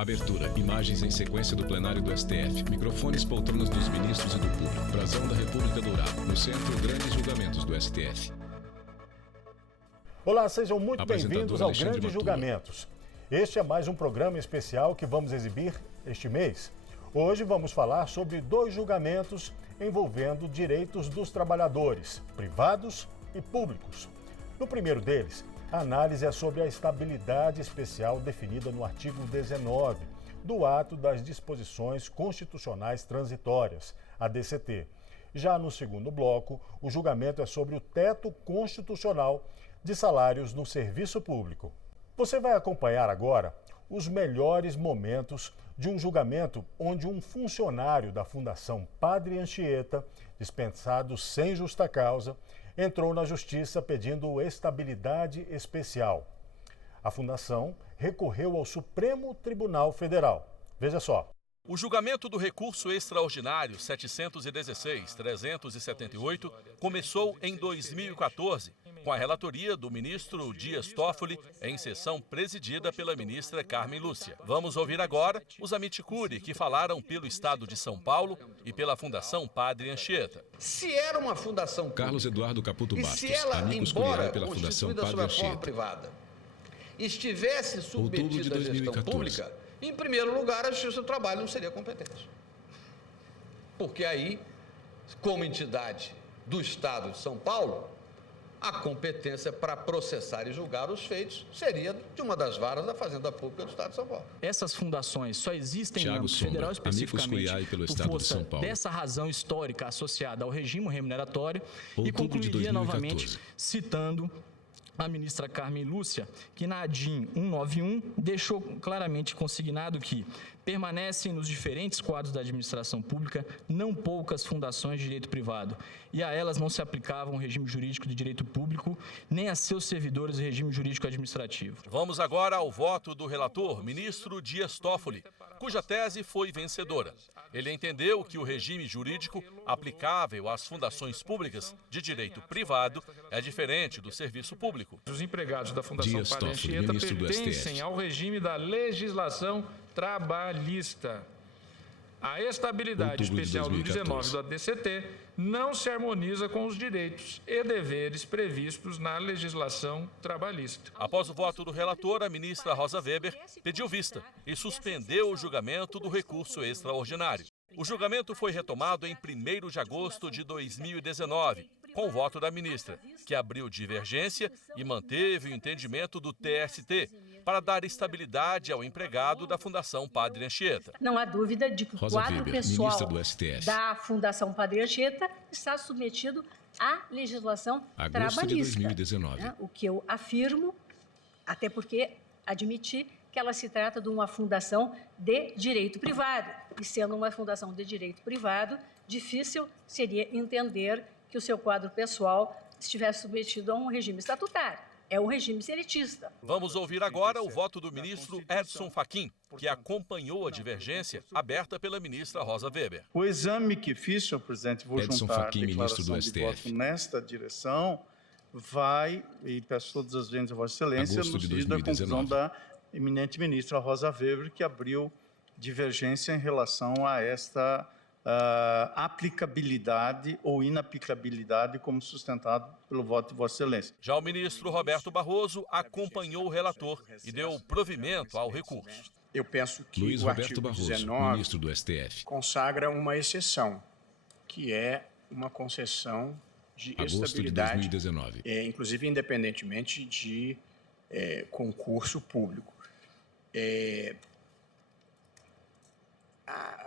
Abertura. Imagens em sequência do plenário do STF. Microfones, poltronas dos ministros e do público. Brasão da República Dourado. No centro, grandes julgamentos do STF. Olá, sejam muito bem-vindos ao Grandes Julgamentos. Este é mais um programa especial que vamos exibir este mês. Hoje vamos falar sobre 2 julgamentos envolvendo direitos dos trabalhadores, privados e públicos. No primeiro deles, a análise é sobre a estabilidade especial definida no artigo 19 do Ato das Disposições Constitucionais Transitórias, a DCT. Já no segundo bloco, o julgamento é sobre o teto constitucional de salários no serviço público. Você vai acompanhar agora os melhores momentos de um julgamento onde um funcionário da Fundação Padre Anchieta, dispensado sem justa causa, entrou na Justiça pedindo estabilidade especial. A Fundação recorreu ao Supremo Tribunal Federal. Veja só. O julgamento do recurso extraordinário 716-378 começou em 2014, com a relatoria do ministro Dias Toffoli, em sessão presidida pela ministra Carmen Lúcia. Vamos ouvir agora os amici curiae que falaram pelo Estado de São Paulo e pela Fundação Padre Anchieta. Se era uma fundação pública, Carlos Eduardo Caputo Bastos, e se ela, amicus embora curiae pela Fundação constituída sob Padre a forma Anchieta, privada, estivesse submetida à gestão 2014. pública, em primeiro lugar, a Justiça do Trabalho não seria competente. Porque aí, como entidade do Estado de São Paulo, a competência para processar e julgar os feitos seria de uma das varas da Fazenda Pública do Estado de São Paulo. Essas fundações só existem Thiago no âmbito Sombra, federal amicus especificamente curiae pelo por Estado de força São Paulo. dessa razão histórica associada ao regime remuneratório. E Outubro de concluiria 2014. novamente citando a ministra Carmen Lúcia, que na ADIM 191 deixou claramente consignado que permanecem nos diferentes quadros da administração pública não poucas fundações de direito privado, e a elas não se aplicava um regime jurídico de direito público, nem a seus servidores o regime jurídico administrativo. Vamos agora ao voto do relator, ministro Dias Toffoli, cuja tese foi vencedora. Ele entendeu que o regime jurídico aplicável às fundações públicas de direito privado é diferente do serviço público. Os empregados da Fundação Dias Padre Toffoli, Anchieta ministro do pertencem STF. ao regime da legislação trabalhista. A estabilidade Outubro de especial do 2014. 19 da DCT não se harmoniza com os direitos e deveres previstos na legislação trabalhista. Após o voto do relator, a ministra Rosa Weber pediu vista e suspendeu o julgamento do recurso extraordinário. O julgamento foi retomado em 1º de agosto de 2019, com o voto da ministra, que abriu divergência e manteve o entendimento do TST para dar estabilidade ao empregado da Fundação Padre Anchieta. Não há dúvida de que o Rosa quadro Weber, pessoal ministra do STF. da Fundação Padre Anchieta está submetido à legislação Agosto de trabalhista. 2019. Né? O que eu afirmo, até porque admiti que ela se trata de uma fundação de direito privado. E sendo uma fundação de direito privado, difícil seria entender que o seu quadro pessoal estivesse submetido a um regime estatutário. É um regime seletista. Vamos ouvir agora o voto do ministro Edson Fachin, que acompanhou a divergência aberta pela ministra Rosa Weber. O exame que fiz, senhor presidente, vou Edson juntar Fachin, a ministro do declaração de STF. voto nesta direção, vai, e peço todas as vezes a Vossa Excelência, Agosto no de sentido da 2019. conclusão da eminente ministra Rosa Weber, que abriu divergência em relação a esta aplicabilidade ou inaplicabilidade como sustentado pelo voto de Vossa Excelência. Já o ministro Roberto Barroso acompanhou o relator e deu provimento ao recurso. Eu penso que Luiz o Roberto artigo Barroso, 19 ministro do STF. consagra uma exceção, que é uma concessão de Agosto de estabilidade, 2019. inclusive independentemente de concurso público.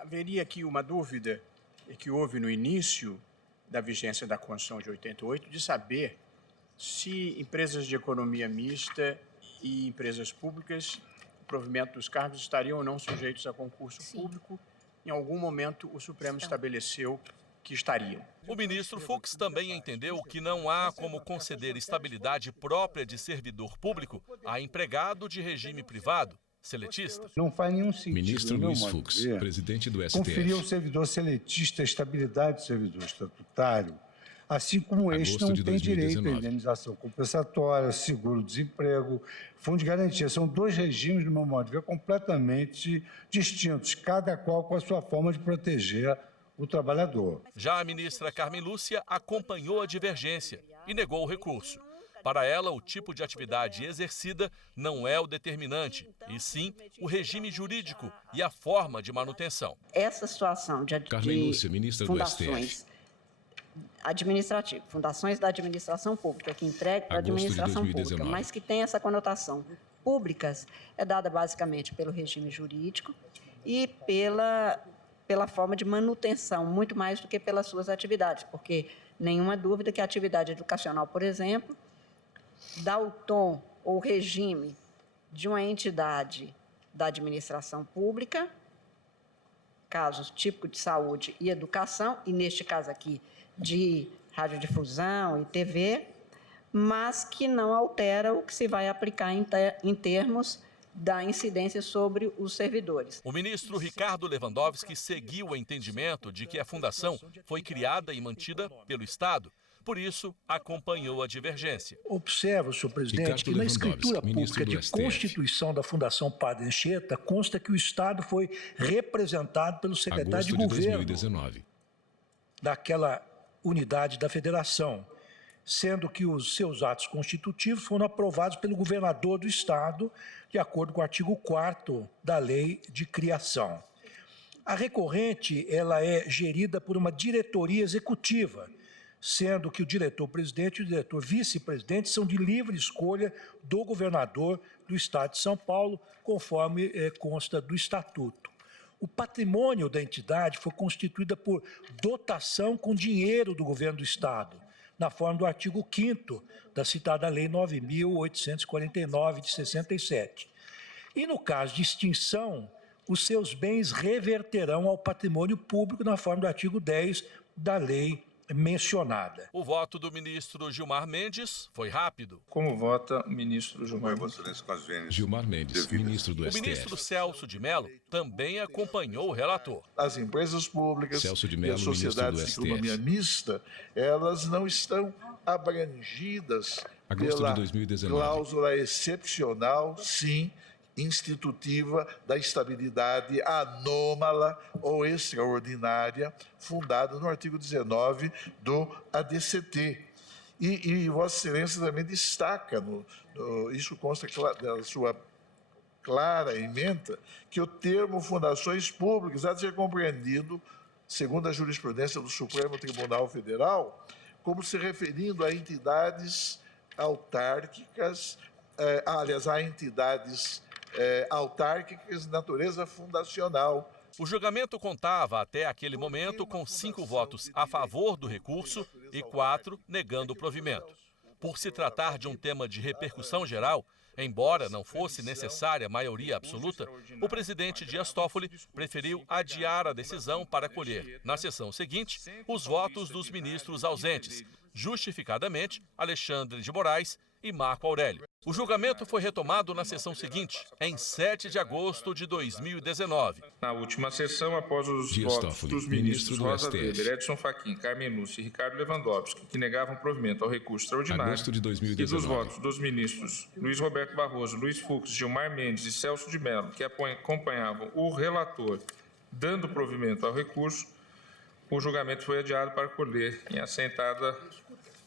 Haveria aqui uma dúvida que houve no início da vigência da Constituição de 88, de saber se empresas de economia mista e empresas públicas, o provimento dos cargos estariam ou não sujeitos a concurso público. Em algum momento, o Supremo estabeleceu que estariam. O ministro Fux também entendeu que não há como conceder estabilidade própria de servidor público a empregado de regime privado, seletista. Não faz nenhum sentido. Ministro Luiz Fux, presidente do STF. Conferir ao servidor seletista a estabilidade do servidor estatutário, assim como este não tem direito à indenização compensatória, seguro-desemprego, fundo de garantia. São dois regimes, no meu modo de ver, completamente distintos, cada qual com a sua forma de proteger o trabalhador. Já a ministra Carmen Lúcia acompanhou a divergência e negou o recurso. Para ela, o tipo de atividade exercida não é o determinante, e sim o regime jurídico e a forma de manutenção. Essa situação de Carmen Lúcia, ministra do STF. Fundações da administração pública, que entregam para a administração pública, mas que tem essa conotação públicas, é dada basicamente pelo regime jurídico e pela forma de manutenção, muito mais do que pelas suas atividades, porque nenhuma dúvida que a atividade educacional, por exemplo, dá o tom ou regime de uma entidade da administração pública, casos típicos de saúde e educação, e neste caso aqui de radiodifusão e TV, mas que não altera o que se vai aplicar em termos da incidência sobre os servidores. O ministro Ricardo Lewandowski seguiu o entendimento de que a fundação foi criada e mantida pelo Estado. Por isso, acompanhou a divergência. Observo, senhor presidente, que na escritura pública de constituição da Fundação Padre Anchieta consta que o Estado foi representado pelo secretário de governo daquela unidade da federação, sendo que os seus atos constitutivos foram aprovados pelo governador do Estado, de acordo com o artigo 4º da Lei de Criação. A recorrente ela é gerida por uma diretoria executiva, sendo que o diretor-presidente e o diretor-vice-presidente são de livre escolha do governador do Estado de São Paulo, conforme consta do Estatuto. O patrimônio da entidade foi constituído por dotação com dinheiro do governo do Estado, na forma do artigo 5º da citada Lei 9.849, de 67. E, no caso de extinção, os seus bens reverterão ao patrimônio público na forma do artigo 10 da lei mencionada. O voto do ministro Gilmar Mendes foi rápido. Como vota o ministro Gilmar Mendes? Gilmar Mendes, ministro do STF. O ministro Celso de Mello também acompanhou o relator. As empresas públicas e as sociedades de economia mista, elas não estão abrangidas pela cláusula excepcional, sim, institutiva da estabilidade anômala ou extraordinária, fundada no artigo 19 do ADCT. E Vossa Excelência também destaca, isso consta da sua clara ementa, que o termo fundações públicas há de ser compreendido, segundo a jurisprudência do Supremo Tribunal Federal, como se referindo a entidades autárquicas, a entidades autárquicas de natureza fundacional. O julgamento contava até aquele momento com 5 votos a favor do recurso e 4 negando o provimento. Por se tratar de um tema de repercussão geral, embora não fosse necessária maioria absoluta, o presidente Dias Toffoli preferiu adiar a decisão para colher, na sessão seguinte, os votos dos ministros ausentes, justificadamente Alexandre de Moraes e Marco Aurélio. O julgamento foi retomado na sessão seguinte, em 7 de agosto de 2019. Na última sessão, após os votos dos ministros Rosa Weber, Edson Fachin, Carmen Lúcia e Ricardo Lewandowski, que negavam provimento ao recurso extraordinário, e dos votos dos ministros Luiz Roberto Barroso, Luiz Fux, Gilmar Mendes e Celso de Mello, que acompanhavam o relator dando provimento ao recurso, o julgamento foi adiado para colher em assentada,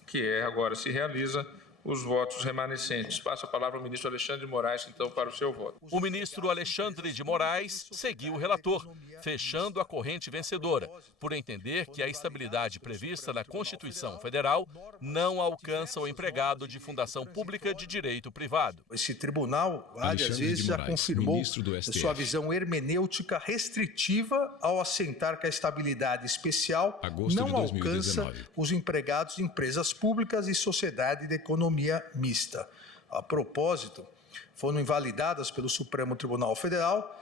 que agora se realiza, os votos remanescentes. Passo a palavra ao ministro Alexandre de Moraes, então, para o seu voto. O ministro Alexandre de Moraes seguiu o relator, fechando a corrente vencedora, por entender que a estabilidade prevista na Constituição Federal não alcança o empregado de fundação pública de direito privado. Esse tribunal, várias vezes, já confirmou sua visão hermenêutica restritiva ao assentar que a estabilidade especial não alcança os empregados de empresas públicas e sociedade de economia mista. A propósito, foram invalidadas pelo Supremo Tribunal Federal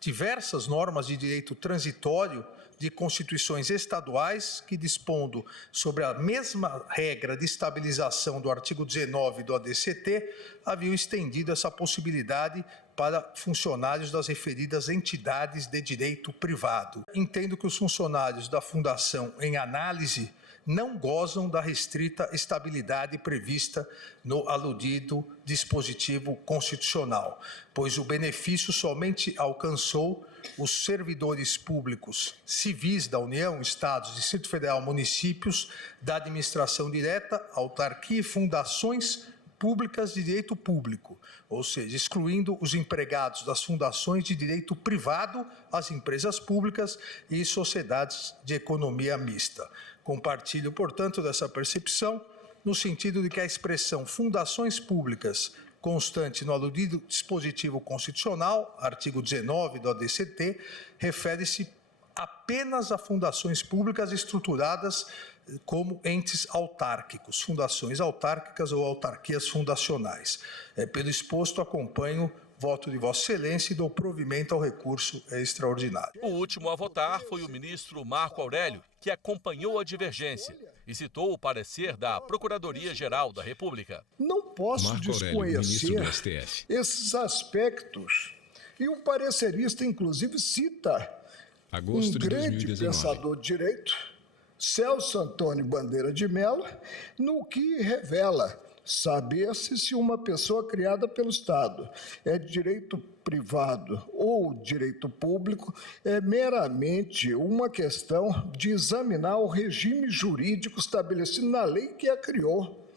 diversas normas de direito transitório de constituições estaduais que, dispondo sobre a mesma regra de estabilização do artigo 19 do ADCT, haviam estendido essa possibilidade para funcionários das referidas entidades de direito privado. Entendo que os funcionários da Fundação, em análise não gozam da restrita estabilidade prevista no aludido dispositivo constitucional, pois o benefício somente alcançou os servidores públicos civis da União, Estados, Distrito Federal, municípios, da administração direta, autarquia e fundações públicas de direito público, ou seja, excluindo os empregados das fundações de direito privado, as empresas públicas e sociedades de economia mista. Compartilho, portanto, dessa percepção, no sentido de que a expressão fundações públicas constante no aludido dispositivo constitucional, artigo 19 do ADCT, refere-se apenas a fundações públicas estruturadas como entes autárquicos, fundações autárquicas ou autarquias fundacionais. Pelo exposto, acompanho voto de Vossa Excelência e dou provimento ao recurso extraordinário. O último a votar foi o ministro Marco Aurélio, que acompanhou a divergência e citou o parecer da Procuradoria-Geral da República. Não posso desconhecer esses aspectos. E o parecerista, inclusive, cita um grande pensador de direito, Celso Antônio Bandeira de Mello, no que revela saber-se se uma pessoa criada pelo Estado é de direito privado ou direito público é meramente uma questão de examinar o regime jurídico estabelecido na lei que a criou.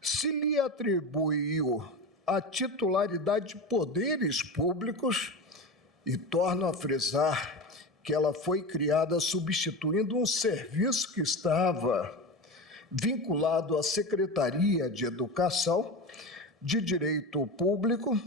Se lhe atribuiu a titularidade de poderes públicos, e torno a frisar que ela foi criada substituindo um serviço que estava vinculado à Secretaria de Educação de Direito Público,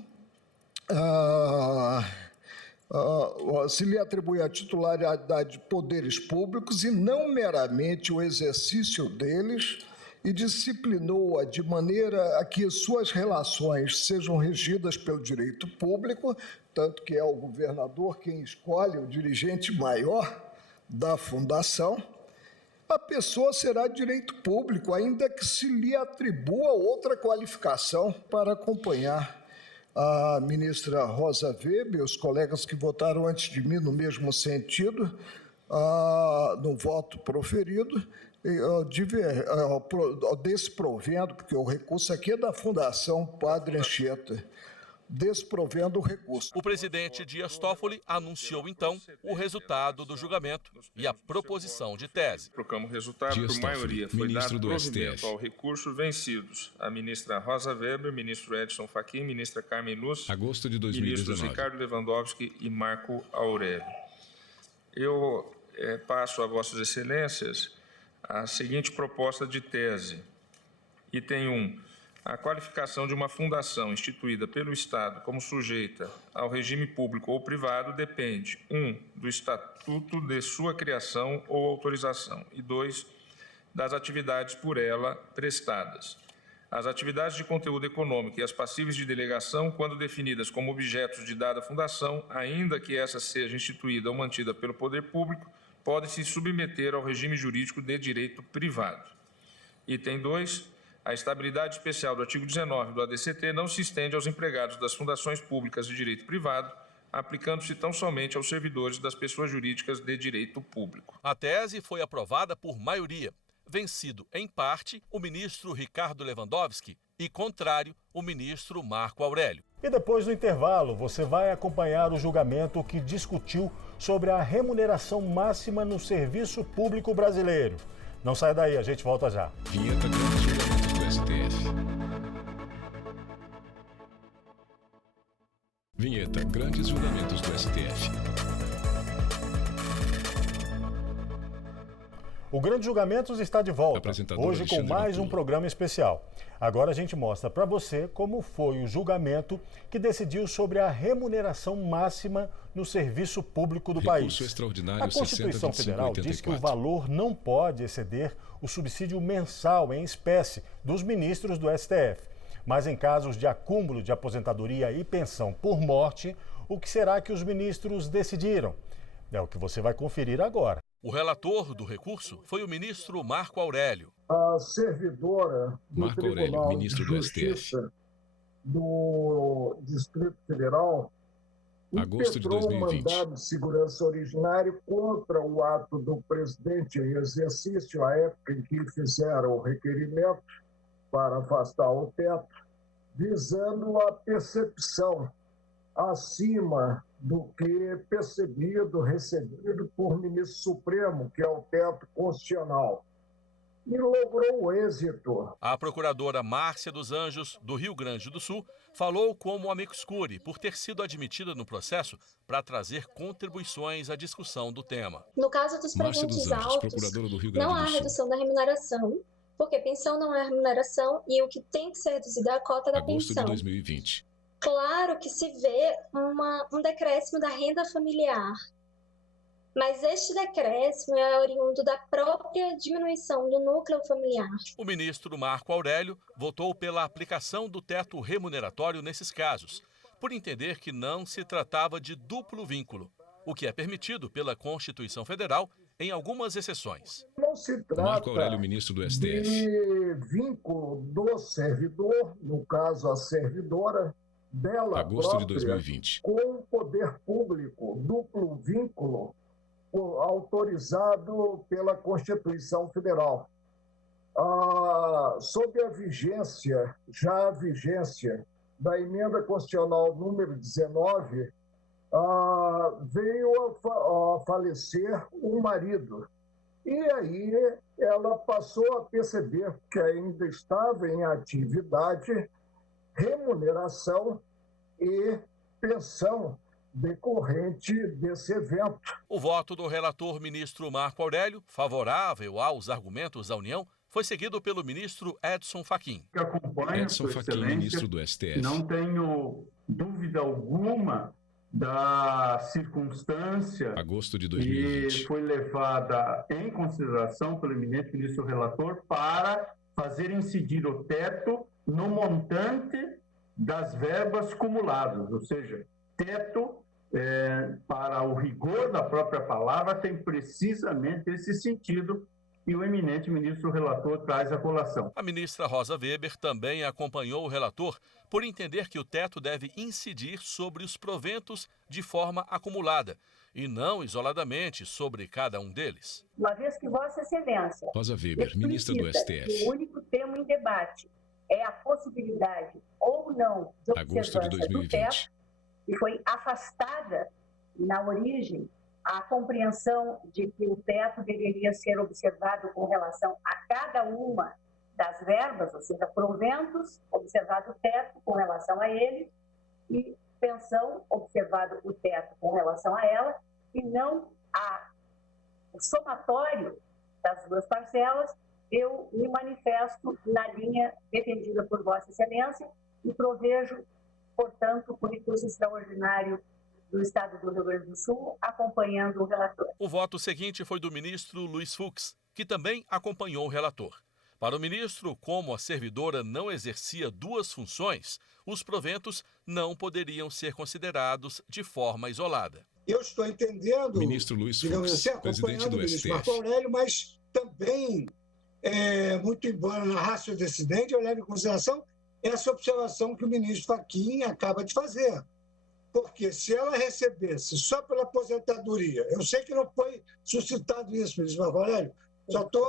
se lhe atribui a titularidade de poderes públicos e não meramente o exercício deles, e disciplinou-a de maneira a que suas relações sejam regidas pelo direito público, tanto que é o governador quem escolhe o dirigente maior da fundação, a pessoa será de direito público, ainda que se lhe atribua outra qualificação. Para acompanhar a ministra Rosa Weber e os colegas que votaram antes de mim no mesmo sentido, no voto proferido, desprovendo, porque o recurso aqui é da Fundação Padre Anchieta, desprovendo o recurso. O presidente Dias Toffoli anunciou, então, o resultado do julgamento e a proposição de tese. Proclamo o resultado por maioria. Foi dado provimento ao recurso vencidos a ministra Rosa Weber, ministro Edson Fachin, ministra Carmen Lúcia, agosto de 2019. Ministros Ricardo Lewandowski e Marco Aurélio. Eu passo a Vossas Excelências a seguinte proposta de tese. Item 1. A qualificação de uma fundação instituída pelo Estado como sujeita ao regime público ou privado depende, 1, do estatuto de sua criação ou autorização, e 2, das atividades por ela prestadas. As atividades de conteúdo econômico e as passíveis de delegação, quando definidas como objetos de dada fundação, ainda que essa seja instituída ou mantida pelo poder público, podem se submeter ao regime jurídico de direito privado. Item 2. A estabilidade especial do artigo 19 do ADCT não se estende aos empregados das fundações públicas de direito privado, aplicando-se tão somente aos servidores das pessoas jurídicas de direito público. A tese foi aprovada por maioria, vencido, em parte, o ministro Ricardo Lewandowski e, contrário, o ministro Marco Aurélio. E depois do intervalo, você vai acompanhar o julgamento que discutiu sobre a remuneração máxima no serviço público brasileiro. Não saia daí, a gente volta já. Vinheta Grandes Julgamentos do STF. Vinheta Grandes Julgamentos do STF. O Grande Julgamentos está de volta, hoje com mais um programa especial. Agora a gente mostra para você como foi o julgamento que decidiu sobre a remuneração máxima no serviço público do país. A Constituição Federal diz que o valor não pode exceder o subsídio mensal em espécie dos ministros do STF. Mas em casos de acúmulo de aposentadoria e pensão por morte, o que será que os ministros decidiram? É o que você vai conferir agora. O relator do recurso foi o ministro Marco Aurélio. A servidora do Marco Aurélio, ministro do STF, do Distrito Federal, Agosto de 2020. Um mandado de segurança originário contra o ato do presidente em exercício, à época em que fizeram o requerimento para afastar o teto, visando a percepção acima do que recebido por ministro Supremo, que é o teto constitucional. E logrou êxito. A procuradora Márcia dos Anjos, do Rio Grande do Sul, falou como amicus curiae por ter sido admitida no processo para trazer contribuições à discussão do tema. No caso dos presentes altos, não há redução da remuneração, porque pensão não é remuneração e o que tem que ser reduzido é a cota da pensão. Agosto de 2020. Claro que se vê um decréscimo da renda familiar, mas este decréscimo é oriundo da própria diminuição do núcleo familiar. O ministro Marco Aurélio votou pela aplicação do teto remuneratório nesses casos, por entender que não se tratava de duplo vínculo, o que é permitido pela Constituição Federal em algumas exceções. Não se trata Marco Aurélio, ministro do STF. De vínculo do servidor, no caso a servidora, dela Agosto própria, de 2020. com o poder público, duplo vínculo, autorizado pela Constituição Federal. Sob a vigência da emenda constitucional número 19, veio a falecer o marido. E aí ela passou a perceber que ainda estava em atividade, remuneração e pensão decorrente desse evento. O voto do relator ministro Marco Aurélio, favorável aos argumentos da União, foi seguido pelo ministro Edson Fachin. Que acompanha Edson Fachin, ministro do STF. Não tenho dúvida alguma da circunstância Agosto de 2020. que foi levada em consideração pelo eminente ministro relator para fazer incidir o teto no montante das verbas cumuladas, ou seja, teto, para o rigor da própria palavra, tem precisamente esse sentido e o eminente ministro relator traz à colação. A ministra Rosa Weber também acompanhou o relator por entender que o teto deve incidir sobre os proventos de forma acumulada e não isoladamente sobre cada um deles. Uma vez que Vossa Excelência, Rosa Weber, ministra do STF. O único tema em debate é a possibilidade ou não de observância do teto, e foi afastada na origem a compreensão de que o teto deveria ser observado com relação a cada uma das verbas, ou seja, proventos, observado o teto com relação a ele, e pensão, observado o teto com relação a ela, e não o somatório das duas parcelas. Eu me manifesto na linha defendida por Vossa Excelência e provejo, portanto, o recurso extraordinário do Estado do Rio Grande do Sul, acompanhando o relator. O voto seguinte foi do ministro Luiz Fux, que também acompanhou o relator. Para o ministro, como a servidora não exercia duas funções, os proventos não poderiam ser considerados de forma isolada. Eu estou entendendo, ministro Luiz Fux, presidente do STF. Marco Aurélio, mas também, muito embora na ratio decidente, eu levo em consideração essa observação que o ministro Fachin acaba de fazer. Porque se ela recebesse só pela aposentadoria, eu sei que não foi suscitado isso, ministro Marco Aurélio, só estou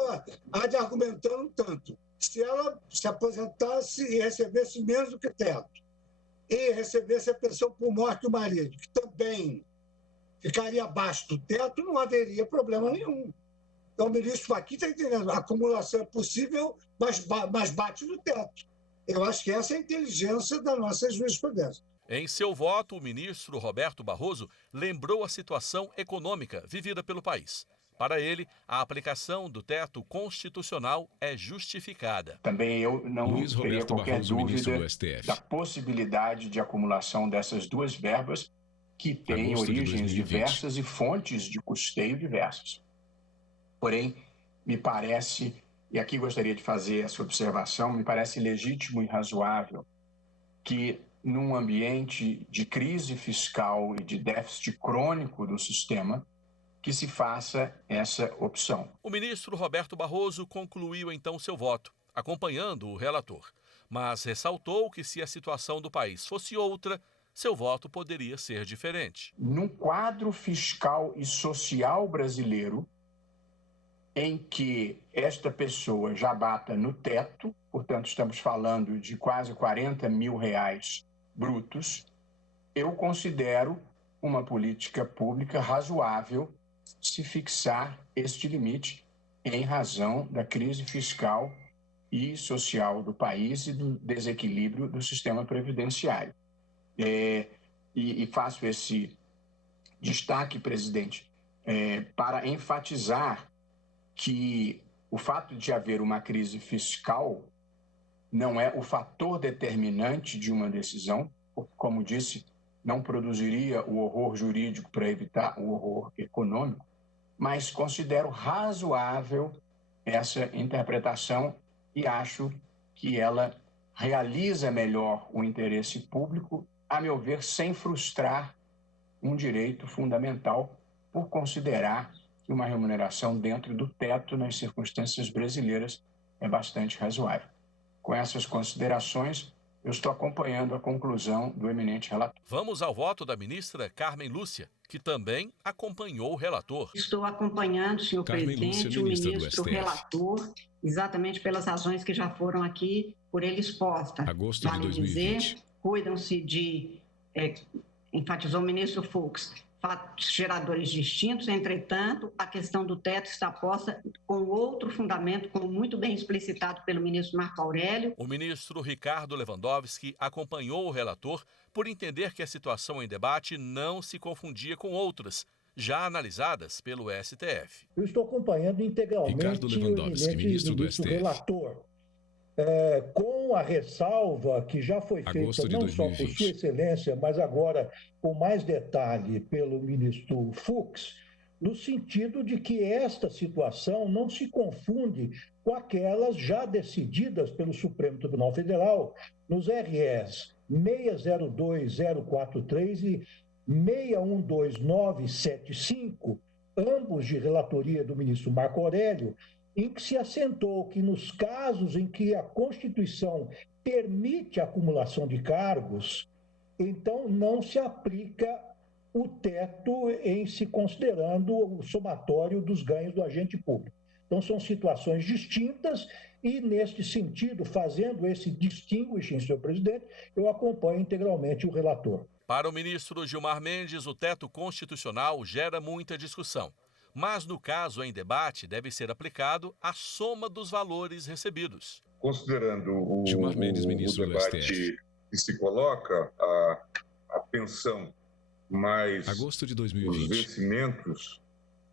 argumentando um tanto. Se ela se aposentasse e recebesse menos do que teto, e recebesse a pensão por morte do marido, que também ficaria abaixo do teto, não haveria problema nenhum. Então, o ministro Fachin está entendendo, a acumulação é possível, mas bate no teto. Eu acho que essa é a inteligência da nossa jurisprudência. Em seu voto, o ministro Roberto Barroso lembrou a situação econômica vivida pelo país. Para ele, a aplicação do teto constitucional é justificada. Também eu não teria qualquer dúvida da possibilidade de acumulação dessas duas verbas que têm origens diversas e fontes de custeio diversas. Porém, me parece, e aqui gostaria de fazer essa observação, me parece legítimo e razoável que, num ambiente de crise fiscal e de déficit crônico do sistema, que se faça essa opção. O ministro Roberto Barroso concluiu então seu voto, acompanhando o relator, mas ressaltou que se a situação do país fosse outra, seu voto poderia ser diferente. Num quadro fiscal e social brasileiro, em que esta pessoa já bata no teto, portanto estamos falando de quase R$40 mil brutos, eu considero uma política pública razoável se fixar este limite em razão da crise fiscal e social do país e do desequilíbrio do sistema previdenciário. E faço esse destaque, presidente, para enfatizar que o fato de haver uma crise fiscal não é o fator determinante de uma decisão, porque, como disse, não produziria o horror jurídico para evitar o horror econômico, mas considero razoável essa interpretação e acho que ela realiza melhor o interesse público, a meu ver, sem frustrar um direito fundamental por considerar que uma remuneração dentro do teto nas circunstâncias brasileiras é bastante razoável. Com essas considerações, eu estou acompanhando a conclusão do eminente relator. Vamos ao voto da ministra Carmen Lúcia, que também acompanhou o relator. Estou acompanhando, senhor presidente, Lúcia, o ministro relator, exatamente pelas razões que já foram aqui por ele expostas. Agosto de 2020. Cuidam-se de, enfatizou o ministro Fux, fatos geradores distintos, entretanto, a questão do teto está posta com outro fundamento, como muito bem explicitado pelo ministro Marco Aurélio. O ministro Ricardo Lewandowski acompanhou o relator por entender que a situação em debate não se confundia com outras, já analisadas pelo STF. Eu estou acompanhando integralmente Ricardo Lewandowski, ministro do STF. Relator. Com a ressalva que já foi feita não só por Sua Excelência, mas agora com mais detalhe pelo ministro Fux, no sentido de que esta situação não se confunde com aquelas já decididas pelo Supremo Tribunal Federal nos RS 602043 e 612975, ambos de relatoria do ministro Marco Aurélio, em que se assentou que nos casos em que a Constituição permite a acumulação de cargos, então não se aplica o teto em se considerando o somatório dos ganhos do agente público. Então são situações distintas e, neste sentido, fazendo esse distinguishing, senhor presidente, eu acompanho integralmente o relator. Para o ministro Gilmar Mendes, o teto constitucional gera muita discussão. Mas, no caso em debate, deve ser aplicado a soma dos valores recebidos. Considerando o debate que se coloca, a pensão mais agosto de 2020. Os vencimentos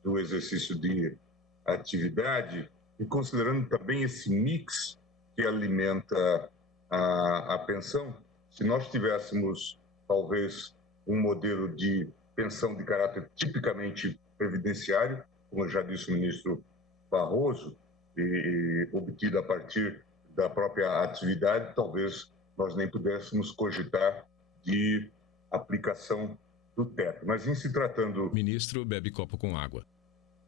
do exercício de atividade, e considerando também esse mix que alimenta a pensão, se nós tivéssemos, talvez, um modelo de pensão de caráter tipicamente previdenciário, como já disse o ministro Barroso, e obtido a partir da própria atividade, talvez nós nem pudéssemos cogitar de aplicação do teto. Mas em se tratando... Ministro bebe copo com água.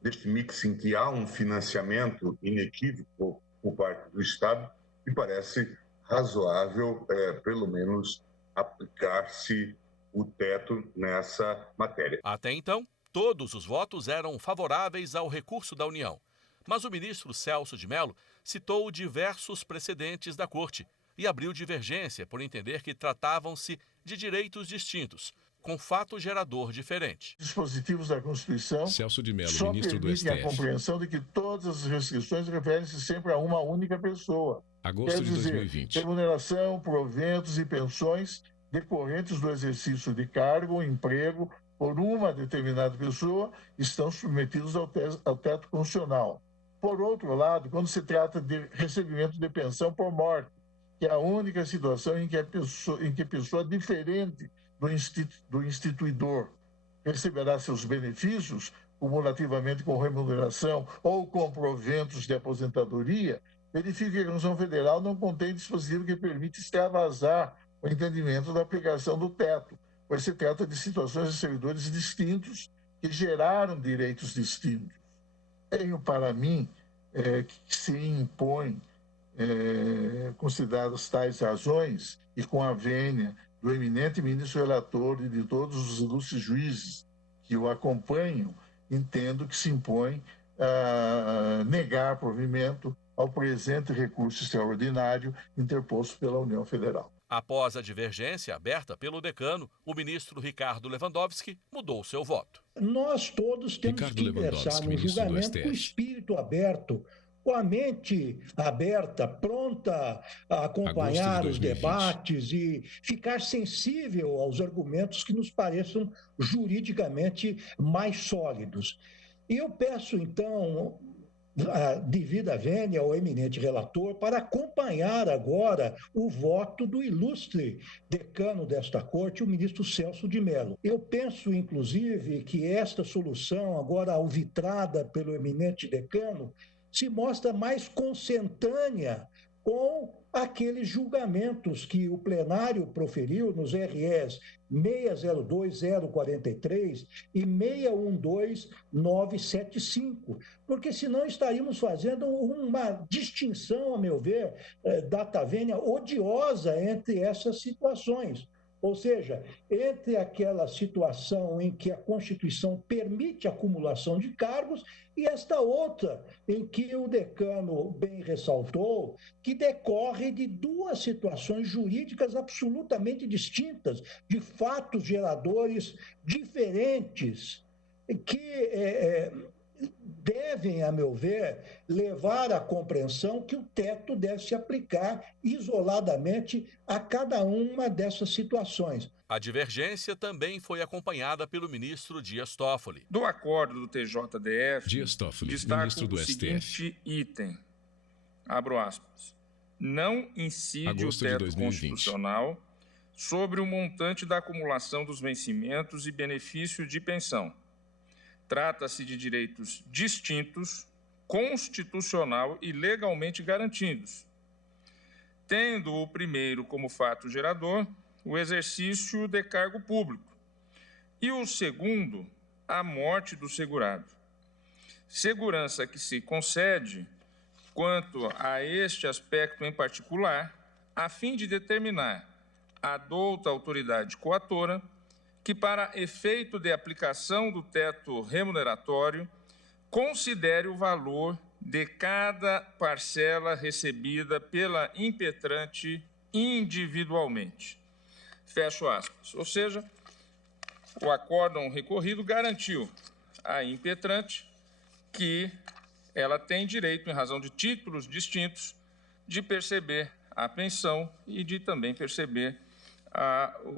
Deste mix em que há um financiamento inequívoco por parte do Estado, me parece razoável, pelo menos, aplicar-se o teto nessa matéria. Até então, todos os votos eram favoráveis ao recurso da União. Mas o ministro Celso de Mello citou diversos precedentes da Corte e abriu divergência por entender que tratavam-se de direitos distintos, com fato gerador diferente. Dispositivos da Constituição Celso de Mello, só ministro do STF. permitem a compreensão de que todas as restrições referem-se sempre a uma única pessoa. Agosto de 2020. Remuneração, proventos e pensões decorrentes do exercício de cargo ou emprego por uma determinada pessoa estão submetidos ao teto constitucional. Por outro lado, quando se trata de recebimento de pensão por morte, que é a única situação em que a pessoa diferente do instituidor receberá seus benefícios, cumulativamente com remuneração ou com proventos de aposentadoria, verifica que a Constituição Federal não contém dispositivo que permite extravasar o entendimento da aplicação do teto, pois se trata de situações de servidores distintos que geraram direitos distintos. Tenho para mim que se impõe, consideradas tais razões, e com a vênia do eminente ministro relator e de todos os ilustres juízes que o acompanham, entendo que se impõe negar provimento ao presente recurso extraordinário interposto pela União Federal. Após a divergência aberta pelo decano, o ministro Ricardo Lewandowski mudou seu voto. Nós todos temos que ingressar no julgamento com o espírito aberto, com a mente aberta, pronta a acompanhar os debates e ficar sensível aos argumentos que nos pareçam juridicamente mais sólidos. E eu peço, então, a devida vênia ao eminente relator para acompanhar agora o voto do ilustre decano desta corte, o ministro Celso de Mello. Eu penso, inclusive, que esta solução, agora alvitrada pelo eminente decano, se mostra mais consentânea com aqueles julgamentos que o plenário proferiu nos REs 602043 e 612975, porque senão estaríamos fazendo uma distinção, a meu ver, data vênia, odiosa entre essas situações. Ou seja, entre aquela situação em que a Constituição permite a acumulação de cargos e esta outra, em que o decano bem ressaltou, que decorre de duas situações jurídicas absolutamente distintas, de fatos geradores diferentes, que devem, a meu ver, levar à compreensão que o teto deve se aplicar isoladamente a cada uma dessas situações. A divergência também foi acompanhada pelo ministro Dias Toffoli. Do acordo do TJDF, Dias Toffoli, destaco ministro do o seguinte item, abro aspas, não incide o teto constitucional sobre o montante da acumulação dos vencimentos e benefício de pensão. Trata-se de direitos distintos, constitucional e legalmente garantidos, tendo o primeiro como fato gerador o exercício de cargo público e o segundo a morte do segurado. Segurança que se concede quanto a este aspecto em particular, a fim de determinar a douta autoridade coatora que, para efeito de aplicação do teto remuneratório, considere o valor de cada parcela recebida pela impetrante individualmente. Fecho aspas. Ou seja, o acórdão recorrido garantiu à impetrante que ela tem direito, em razão de títulos distintos, de perceber a pensão e de também perceber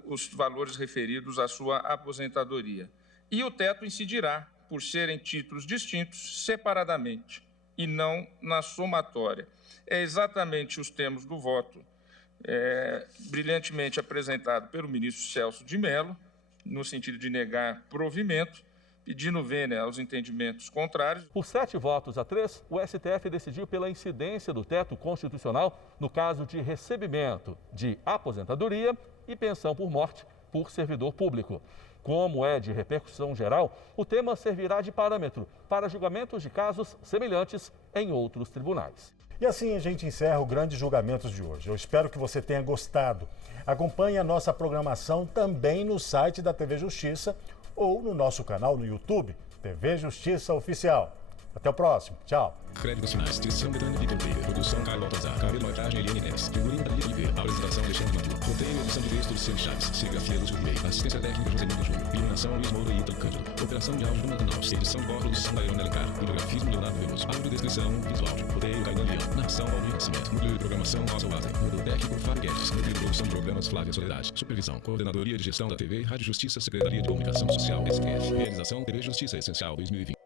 os valores referidos à sua aposentadoria. E o teto incidirá, por serem títulos distintos, separadamente e não na somatória. É exatamente os termos do voto brilhantemente apresentado pelo ministro Celso de Mello, no sentido de negar provimento, pedindo vênia aos entendimentos contrários. Por 7-3, o STF decidiu pela incidência do teto constitucional no caso de recebimento de aposentadoria e pensão por morte por servidor público. Como é de repercussão geral, o tema servirá de parâmetro para julgamentos de casos semelhantes em outros tribunais. E assim a gente encerra o Grandes Julgamentos de hoje. Eu espero que você tenha gostado. Acompanhe a nossa programação também no site da TV Justiça ou no nosso canal no YouTube, TV Justiça Oficial. Até o próximo. Tchau. Créditos finais. Direção Betânia Vitor Pereira. Produção Caio Baltazar. Cabelo-montagem Eliane Neves. Figurino da Lívia. Apresentação Alexandre Mantu. Roteiro e edição de texto Luciano Chaves. Serigrafia Lúcio Rei. Assistência técnica José Nildo Júnior. Iluminação Luiz Moura e Ítalo Cândido. Operação de áudio do Manaus. Edição de voz produção da Irona Alencar. Videografismo Leonardo Veloso. Audiodescrição visual. Roteiro Caio Leão. Narração Paulinho Nascimento. Núcleo de programação Rosa Wazen. Núcleo técnico Fábio Guedes. Núcleo de produção de programas Flávia Soledade. Supervisão. Coordenadoria de Gestão da TV, Rádio Justiça, Secretaria de Comunicação Social, STF. Realização TV Justiça Essencial 2020.